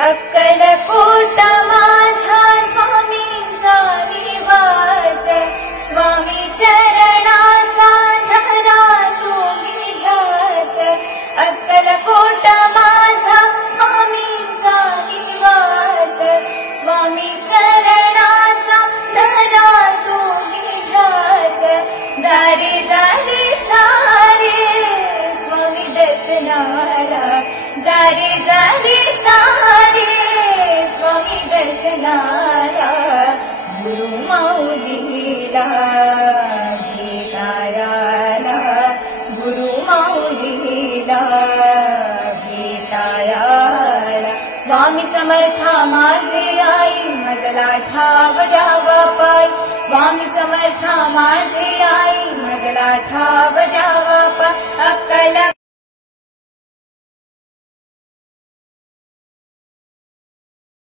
अक्कलकोट माझ्या स्वामींचा निवास, स्वामी चरणाचा धरा तुम्ही ध्यास। अक्कलकोट माझ्या स्वामींचा निवास, स्वामी चरणाचा धरा तुम्ही ध्यास। दारी दारी सारे स्वामी दर्शनाला, दारी दारी सारे स्वामी दर्शनाला। गुरु माऊलीला भेटायाला, गुरु माऊलीला भेटायाला। स्वामी समर्था माझे आई, मजला ठाव द्यावा पाय। स्वामी समर्था माझे आई, मजला ठाव द्यावा पाय। अक्कल